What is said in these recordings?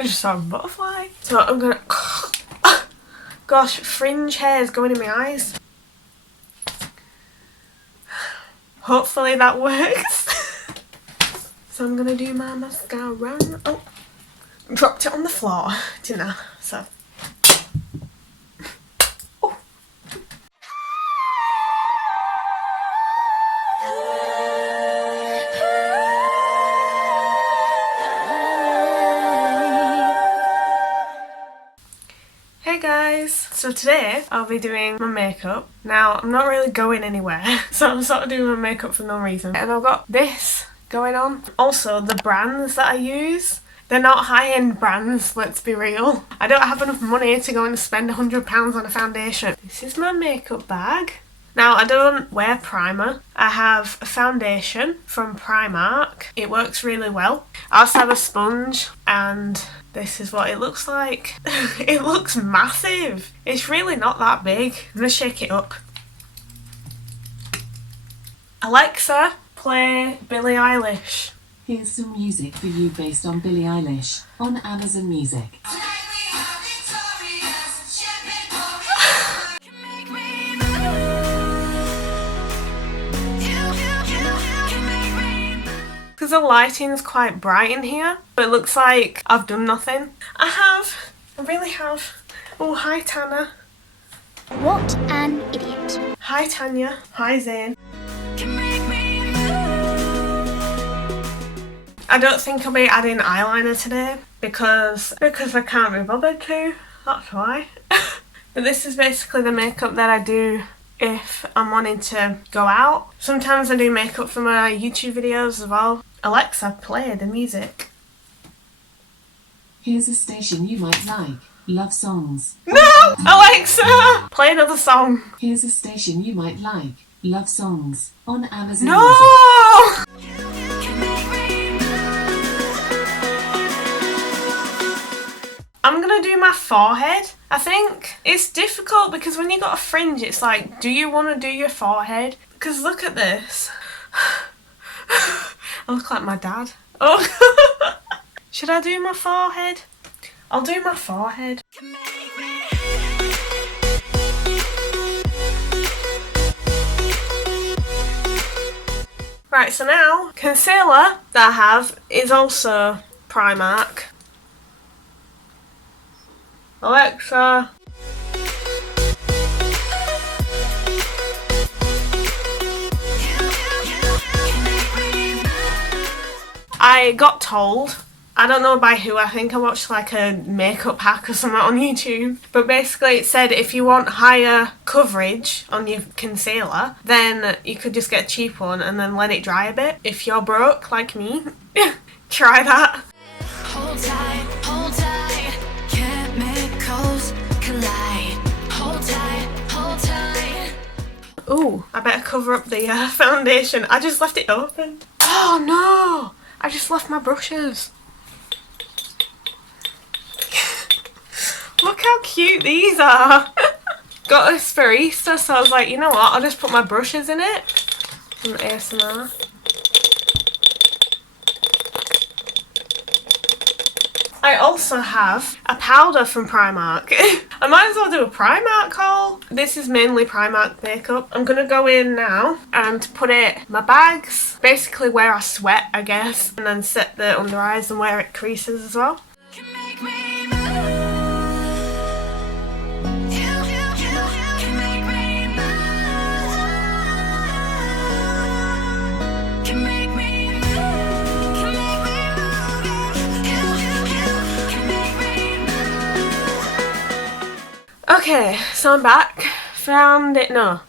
I just saw a butterfly. So I'm gonna... Gosh, fringe hairs going in my eyes. Hopefully that works. So I'm gonna do my mascara. Oh, dropped it on the floor, didn't I? So... So today I'll be doing my makeup. Now I'm not really going anywhere, so I'm sort of doing my makeup for no reason. And I've got this going on. Also the brands that I use, they're not high-end brands, let's be real. I don't have enough money to go and spend £100 on a foundation. This is my makeup bag. Now I don't wear primer. I have a foundation from Primark. It works really well. I also have a sponge and this is what it looks like. It looks massive. It's really not that big. I'm gonna shake it up. Alexa, play Billie Eilish. Here's some music for you based on Billie Eilish on Amazon Music. Because the lighting's quite bright in here, but it looks like I've done nothing. I really have. Oh, hi Tana. What an idiot. Hi Tanya. Hi Zane. I don't think I'll be adding eyeliner today because I can't be bothered to. That's why. But this is basically the makeup that I do if I'm wanting to go out. Sometimes I do makeup for my YouTube videos as well. Alexa, play the music. Here's a station you might like. Love songs. No! Alexa! Play another song. Here's a station you might like. Love songs on Amazon No! Music. I'm gonna do my forehead. I think it's difficult because when you got a fringe, it's like, do you want to do your forehead? Because look at this. I look like my dad. Oh, should I do my forehead? I'll do my forehead. Right, so now, concealer that I have is also Primark. Alexa. I got told, I don't know by who, I think I watched like a makeup hack or something on YouTube, but basically it said if you want higher coverage on your concealer, then you could just get a cheap one and then let it dry a bit. If you're broke like me, try that. Hold tight, chemicals collide. Hold tight. Ooh, I better cover up the foundation. I just left it open. Oh no! I just left my brushes. Look how cute these are. Got this for Easter, so I was like, you know what, I'll just put my brushes in it. Some ASMR. I also have a powder from Primark. I might as well do a Primark haul. This is mainly Primark makeup. I'm gonna go in now and put it in my bags, basically where I sweat, I guess, and then set the under eyes and where it creases as well. Okay, so I'm back. Foundation.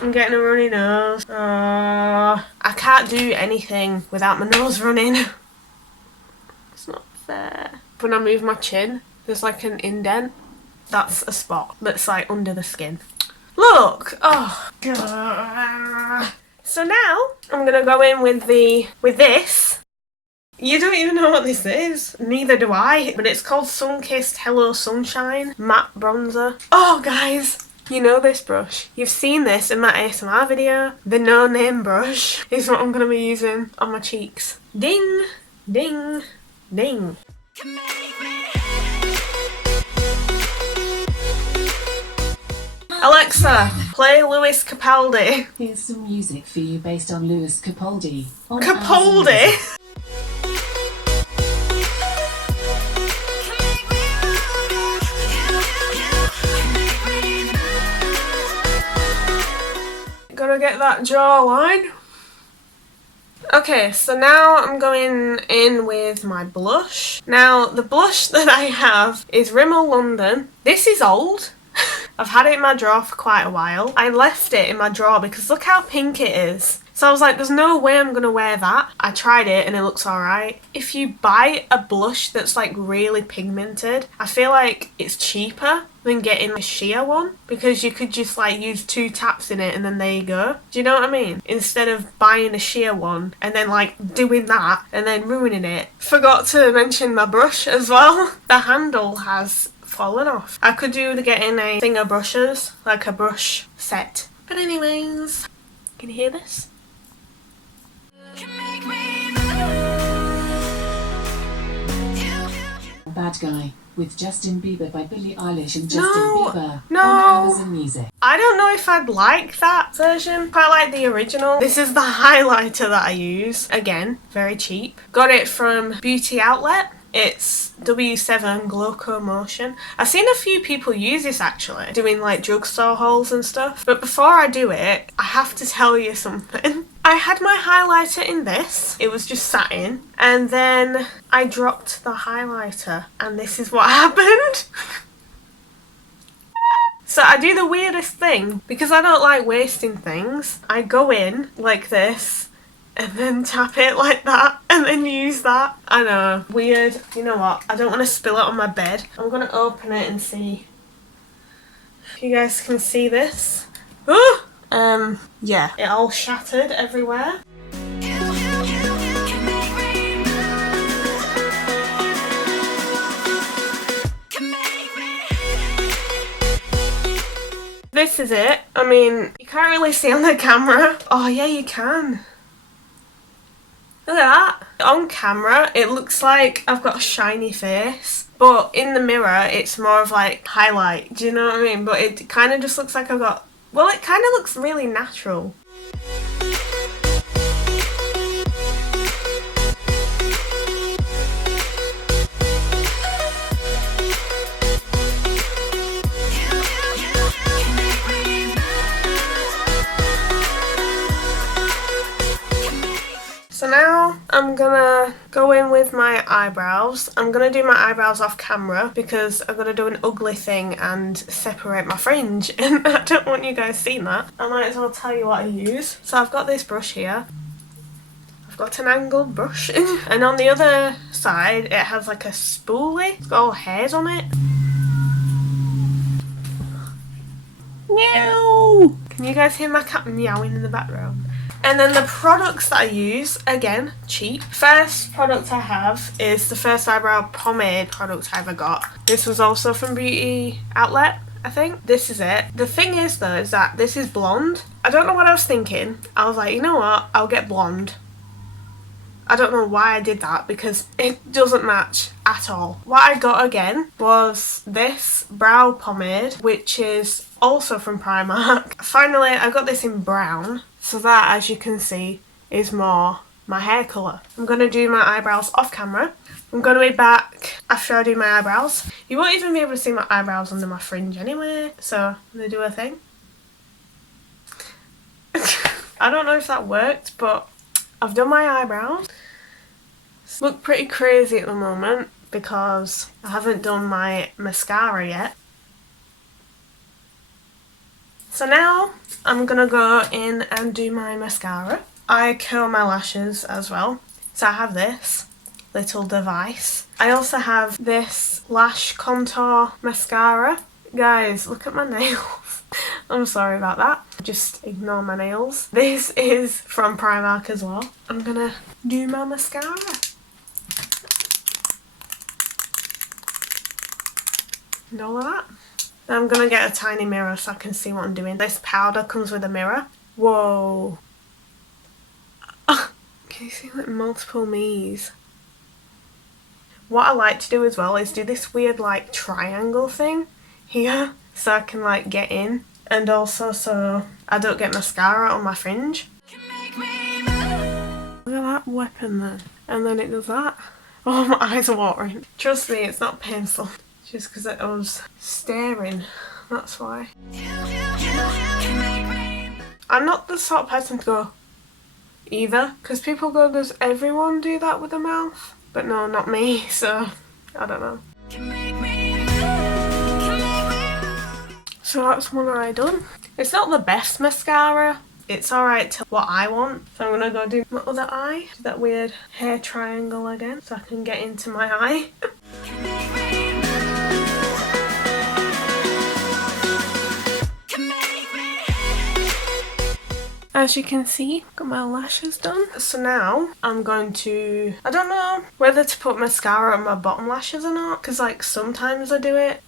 I'm getting a runny nose. I can't do anything without my nose running. It's not fair. When I move my chin, there's like an indent. That's a spot that's like under the skin. Look! Oh, God. So now I'm gonna go in with this. You don't even know what this is. Neither do I. But it's called Sunkissed Hello Sunshine Matte Bronzer. Oh, guys. You know this brush. You've seen this in my ASMR video. The No Name brush is what I'm going to be using on my cheeks. Ding, ding, ding. can make me. Alexa, play Louise Capaldi. Here's some music for you based on Louise Capaldi. On Amazon Capaldi? Music. Gotta get that jawline. Okay, so now I'm going in with my blush. Now, the blush that I have is Rimmel London. This is old. I've had it in my drawer for quite a while. I left it in my drawer because look how pink it is. So I was like, there's no way I'm gonna wear that. I tried it and it looks alright. If you buy a blush that's like really pigmented, I feel like it's cheaper than getting a sheer one because you could just like use 2 taps in it and then there you go. Do you know what I mean? Instead of buying a sheer one and then like doing that and then ruining it. Forgot to mention my brush as well. The handle has fallen off. I could do with getting a thing of brushes, like a brush set. But anyways, can you hear this? Bad Guy with Justin Bieber by Billie Eilish and Justin Bieber no. on Amazon Music. I don't know if I'd like that version. Quite like the original. This is the highlighter that I use. Again, very cheap. Got it from Beauty Outlet. It's W7 Glowcomotion. I've seen a few people use this actually, doing like drugstore hauls and stuff. But before I do it, I have to tell you something. I had my highlighter in this. It was just satin. And then I dropped the highlighter and this is what happened. So I do the weirdest thing because I don't like wasting things. I go in like this and then tap it like that and then use that. I know, weird. You know what? I don't want to spill it on my bed. I'm going to open it and see if you guys can see this. Ooh! Yeah, it all shattered everywhere. This is it. I mean, you can't really see on the camera. Oh yeah, you can. Look at that. On camera, it looks like I've got a shiny face. But in the mirror, it's more of like highlight. Do you know what I mean? But it kind of just looks like I've got... Well, it kind of looks really natural. So now I'm gonna go in with my eyebrows. I'm gonna do my eyebrows off camera because I'm gonna do an ugly thing and separate my fringe and I don't want you guys seeing that. I might as well tell you what I use. So I've got this brush here. I've got an angled brush and on the other side it has like a spoolie. It's got all hairs on it. Meow! Can you guys hear my cat meowing in the background? And then the products that I use, again, cheap. First product I have is the first eyebrow pomade product I ever got. This was also from Beauty Outlet, I think. This is it. The thing is though, is that this is blonde. I don't know what I was thinking. I was like, you know what, I'll get blonde. I don't know why I did that because it doesn't match at all. What I got again was this brow pomade, which is also from Primark. Finally, I got this in brown. So that, as you can see, is more my hair colour. I'm going to do my eyebrows off camera. I'm going to be back after I do my eyebrows. You won't even be able to see my eyebrows under my fringe anyway. So I'm going to do a thing. I don't know if that worked, but I've done my eyebrows. Look pretty crazy at the moment because I haven't done my mascara yet. So now I'm gonna go in and do my mascara. I curl my lashes as well. So I have this little device. I also have this Lash contour mascara. Guys, look at my nails. I'm sorry about that. Just ignore my nails. This is from Primark as well. I'm gonna do my mascara. And all of that. I'm gonna get a tiny mirror so I can see what I'm doing. This powder comes with a mirror. Whoa. Can you see like multiple me's? What I like to do as well is do this weird like triangle thing here so I can like get in, and also so I don't get mascara on my fringe. Look at that weapon then. And then it does that. Oh, my eyes are watering. Trust me, it's not painful. Just because I was staring. That's why. I'm not the sort of person to go either. Because people go, does everyone do that with their mouth? But no, not me. So, I don't know. So that's one eye done. It's not the best mascara. It's alright to what I want. So I'm gonna go do my other eye. Do that weird hair triangle again so I can get into my eye. As you can see, got my lashes done. So now I'm going to, I don't know whether to put mascara on my bottom lashes or not, because like sometimes I do it.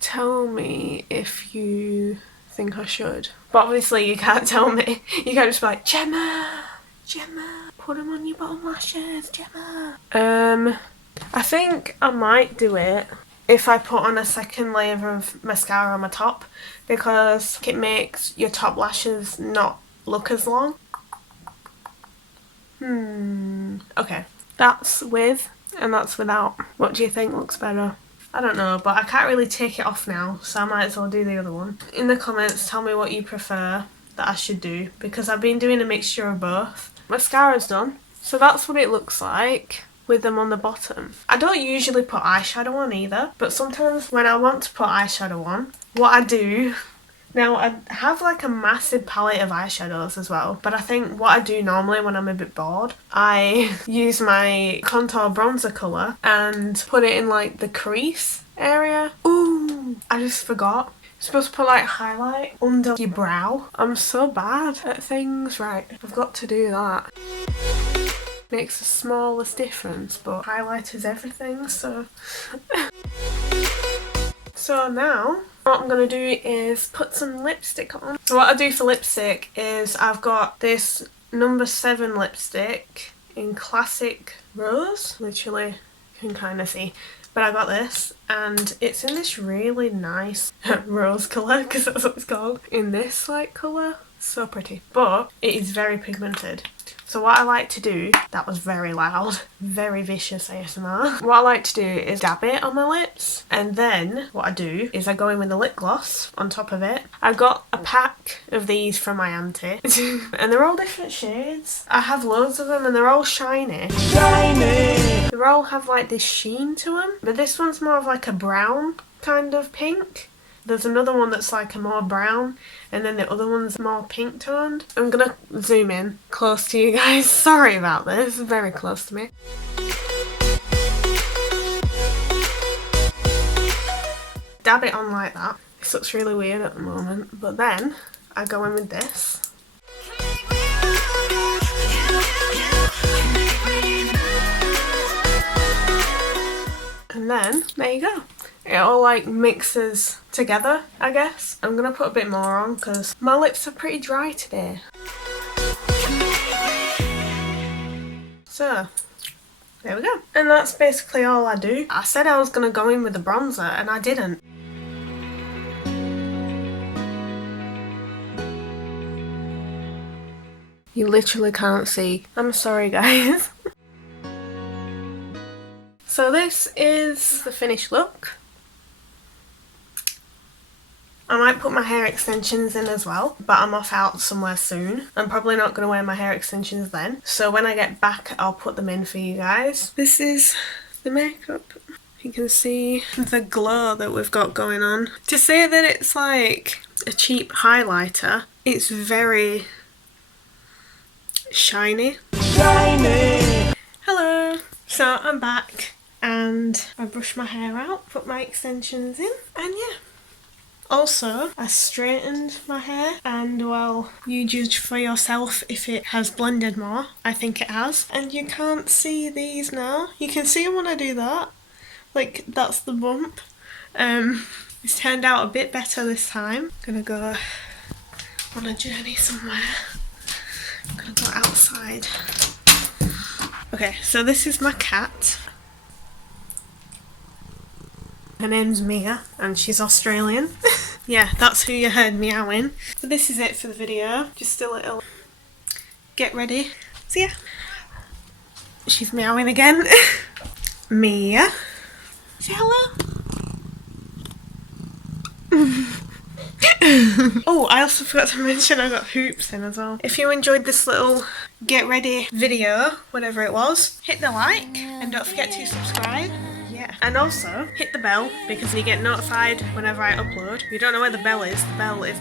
Tell me if you think I should. But obviously you can't tell me. You can't just be like, Gemma, put them on your bottom lashes, Gemma. I think I might do it if I put on a second layer of mascara on my top, because it makes your top lashes not look as long. Okay, that's with and that's without. What do you think looks better? I don't know, but I can't really take it off now, so I might as well do the other one. In the comments, tell me what you prefer that I should do, because I've been doing a mixture of both. Mascara's done, so that's what it looks like with them on the bottom. I don't usually put eyeshadow on either, but sometimes when I want to put eyeshadow on, what I do... Now, I have like a massive palette of eyeshadows as well, but I think what I do normally when I'm a bit bored, I use my contour bronzer colour and put it in like the crease area. Ooh, I just forgot. You're supposed to put like highlight under your brow. I'm so bad at things. Right, I've got to do that. Makes the smallest difference, but highlight is everything, so... So now, what I'm going to do is put some lipstick on. So what I do for lipstick is I've got this No7 lipstick in Classic Rose. Literally, you can kind of see. But I got this, and it's in this really nice rose colour, because that's what it's called. In this like colour. So pretty. But it is very pigmented. So what I like to do, that was very loud, very vicious ASMR. What I like to do is dab it on my lips, and then what I do is I go in with a lip gloss on top of it. I got a pack of these from my auntie, and they're all different shades. I have loads of them and they're all shiny. Shiny! They all have like this sheen to them, but this one's more of like a brown kind of pink. There's another one that's like a more brown, and then the other one's more pink toned. I'm gonna zoom in close to you guys. Sorry about this, it's very close to me. Dab it on like that. This looks really weird at the moment, but then I go in with this. And then, there you go. It all like mixes together, I guess. I'm gonna put a bit more on because my lips are pretty dry today. So, there we go. And that's basically all I do. I said I was gonna go in with the bronzer and I didn't. You literally can't see. I'm sorry guys. So this is the finished look. I might put my hair extensions in as well, but I'm off out somewhere soon. I'm probably not going to wear my hair extensions then. So when I get back, I'll put them in for you guys. This is the makeup. You can see the glow that we've got going on. To say that it's like a cheap highlighter, it's very shiny. Shiny! Hello! So I'm back and I brushed my hair out, put my extensions in, and yeah. Also, I straightened my hair and, well, you judge for yourself if it has blended more. I think it has. And you can't see these now. You can see them when I do that. Like, that's the bump. It's turned out a bit better this time. I'm gonna go on a journey somewhere. I'm gonna go outside. Okay, so this is my cat. Her name's Mia and she's Australian. Yeah, that's who you heard meowing. So this is it for the video. Just a little get ready. See ya. She's meowing again. Mia. Say hello. Oh, I also forgot to mention I got hoops in as well. If you enjoyed this little get ready video, whatever it was, hit the like and don't forget to subscribe. Yeah. And also hit the bell because you get notified whenever I upload. If you don't know where the bell is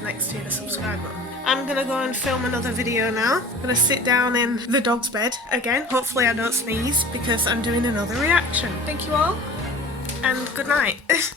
next to the subscribe button. I'm gonna go and film another video now. I'm gonna sit down in the dog's bed again. Hopefully I don't sneeze because I'm doing another reaction. Thank you all and good night.